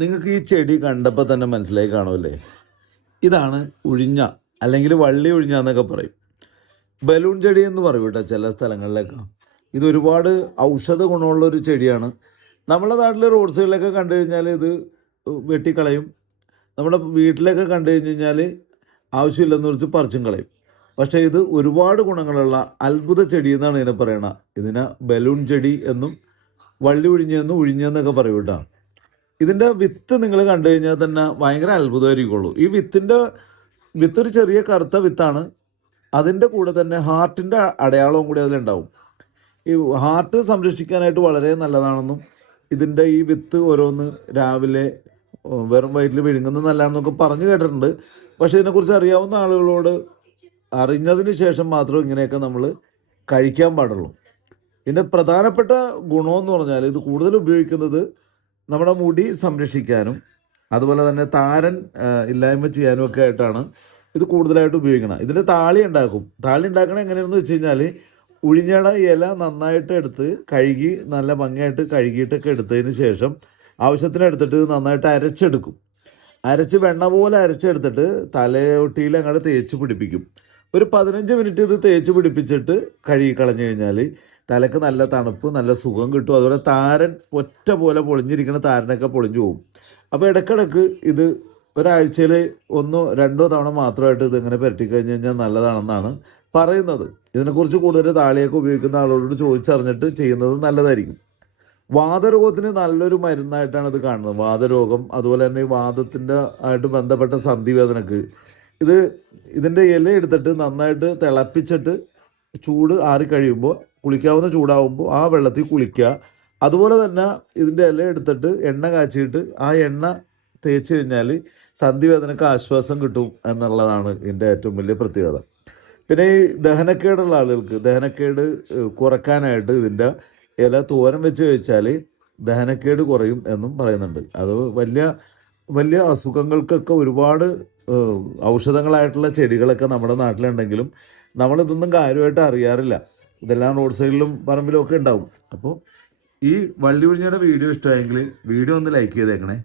നിങ്ങൾക്ക് ഈ ചെടി കണ്ടപ്പോൾ തന്നെ മനസ്സിലായി കാണുമല്ലേ? ഇതാണ് ഉഴിഞ്ഞ, അല്ലെങ്കിൽ വള്ളി ഉഴിഞ്ഞ എന്നൊക്കെ പറയും. ബലൂൺ ചെടി എന്ന് പറയും കേട്ടോ ചില സ്ഥലങ്ങളിലൊക്കെ. ഇതൊരുപാട് ഔഷധ ഗുണമുള്ള ഒരു ചെടിയാണ്. നമ്മുടെ നാട്ടിൽ റോഡ് സൈഡിലൊക്കെ കണ്ടു കഴിഞ്ഞാൽ ഇത് വെട്ടിക്കളയും. നമ്മുടെ വീട്ടിലൊക്കെ കണ്ടു കഴിഞ്ഞ് കഴിഞ്ഞാൽ ആവശ്യമില്ലെന്ന് വെച്ച് പറിച്ചും കളയും. പക്ഷേ ഇത് ഒരുപാട് ഗുണങ്ങളുള്ള അത്ഭുത ചെടി എന്നാണ് ഇതിനെ പറയണത്. ഇതിനെ ബലൂൺ ചെടി എന്നും വള്ളി ഉഴിഞ്ഞെന്നും ഉഴിഞ്ഞെന്നൊക്കെ പറയും കേട്ടോ. ഇതിൻ്റെ വിത്ത് നിങ്ങൾ കണ്ടു കഴിഞ്ഞാൽ തന്നെ ഭയങ്കര അത്ഭുതമായിരിക്കുള്ളൂ. ഈ വിത്തൊരു ചെറിയ കറുത്ത വിത്താണ്. അതിൻ്റെ കൂടെ തന്നെ ഹാർട്ടിൻ്റെ അടയാളവും കൂടി അതിലുണ്ടാവും. ഈ ഹാർട്ട് സംരക്ഷിക്കാനായിട്ട് വളരെ നല്ലതാണെന്നും ഇതിൻ്റെ ഈ വിത്ത് ഓരോന്ന് രാവിലെ വെറും വയറ്റിൽ വിഴുങ്ങുന്നത് നല്ലതാണെന്നൊക്കെ പറഞ്ഞു കേട്ടിട്ടുണ്ട്. പക്ഷേ ഇതിനെക്കുറിച്ച് അറിയാവുന്ന ആളുകളോട് അറിഞ്ഞതിന് ശേഷം മാത്രം ഇങ്ങനെയൊക്കെ നമ്മൾ കഴിക്കാൻ പാടുള്ളൂ. ഇതിൻ്റെ പ്രധാനപ്പെട്ട ഗുണമെന്ന് പറഞ്ഞാൽ ഇത് കൂടുതൽ ഉപയോഗിക്കുന്നത് നമ്മുടെ മുടി സംരക്ഷിക്കാനും അതുപോലെ തന്നെ താരൻ ഇല്ലായ്മ ചെയ്യാനും ഒക്കെ ആയിട്ടാണ് ഇത് കൂടുതലായിട്ട് ഉപയോഗിക്കണം. ഇതിൻ്റെ താളി ഉണ്ടാക്കും. താളി ഉണ്ടാക്കണത് എങ്ങനെയാണെന്ന് വെച്ച് കഴിഞ്ഞാൽ ഉഴിഞ്ഞട ഇല നന്നായിട്ട് എടുത്ത് കഴുകി നല്ല ഭംഗിയായിട്ട് കഴുകിയിട്ടൊക്കെ എടുത്തതിന് ശേഷം ആവശ്യത്തിന് എടുത്തിട്ട് നന്നായിട്ട് അരച്ചെടുക്കും. അരച്ച് വെണ്ണ പോലെ അരച്ചെടുത്തിട്ട് തലയൊട്ടിയിൽ അങ്ങോട്ട് തേച്ച് പിടിപ്പിക്കും. ഒരു 15 മിനിറ്റ് ഇത് തേച്ച് പിടിപ്പിച്ചിട്ട് കഴുകി കളഞ്ഞു കഴിഞ്ഞാൽ തലക്ക് നല്ല തണുപ്പ്, നല്ല സുഖം കിട്ടും. അതുപോലെ താരൻ ഒറ്റ പോലെ പൊളിഞ്ഞിരിക്കുന്ന താരനൊക്കെ പൊളിഞ്ഞു പോകും. അപ്പോൾ ഇടയ്ക്കിടയ്ക്ക് ഇത് ഒരാഴ്ചയിൽ 1-2 തവണ മാത്രമായിട്ട് ഇതിങ്ങനെ പുരട്ടി കഴിഞ്ഞ് കഴിഞ്ഞാൽ നല്ലതാണെന്നാണ് പറയുന്നത്. ഇതിനെക്കുറിച്ച് കൂടുതൽ താളിയൊക്കെ ഉപയോഗിക്കുന്ന ആളോട് ചോദിച്ചറിഞ്ഞിട്ട് ചെയ്യുന്നത് നല്ലതായിരിക്കും. വാതരോഗത്തിന് നല്ലൊരു മരുന്നായിട്ടാണ് ഇത് കാണുന്നത്. വാതരോഗം, അതുപോലെ തന്നെ ഈ വാദത്തിൻ്റെ ആയിട്ട് ബന്ധപ്പെട്ട സന്ധിവേദനക്ക് ഇതിൻ്റെ ഇല എടുത്തിട്ട് നന്നായിട്ട് തിളപ്പിച്ചിട്ട് ചൂട് ആറി കഴിയുമ്പോൾ കുളിക്കാവുന്ന ചൂടാവുമ്പോൾ ആ വെള്ളത്തിൽ കുളിക്കുക. അതുപോലെ തന്നെ ഇതിൻ്റെ ഇല എടുത്തിട്ട് എണ്ണ കാച്ചിയിട്ട് ആ എണ്ണ തേച്ച് കഴിഞ്ഞാൽ സന്ധിവേദനക്ക് ആശ്വാസം കിട്ടും എന്നുള്ളതാണ് ഇതിൻ്റെ ഏറ്റവും വലിയ പ്രത്യേകത. പിന്നെ ഈ ദഹനക്കേടുള്ള ആളുകൾക്ക് ദഹനക്കേട് കുറയ്ക്കാനായിട്ട് ഇതിൻ്റെ ഇല തോരൻ വെച്ച് കഴിച്ചാൽ ദഹനക്കേട് കുറയും എന്നും പറയുന്നുണ്ട്. അത് വലിയ വലിയ അസുഖങ്ങൾക്കൊക്കെ ഒരുപാട് ഔഷധങ്ങളായിട്ടുള്ള ചെടികളൊക്കെ നമ്മുടെ നാട്ടിലുണ്ടെങ്കിലും നമ്മളിതൊന്നും കാര്യമായിട്ട് അറിയാറില്ല. ഇതെല്ലാം റോഡ് സൈഡിലും പറമ്പിലും ഒക്കെ ഉണ്ടാവും. അപ്പോൾ ഈ വള്ളി ഉഴിഞ്ഞയുടെ വീഡിയോ ഇഷ്ടമായെങ്കിൽ വീഡിയോ ഒന്ന് ലൈക്ക് ചെയ്തേക്കണേ.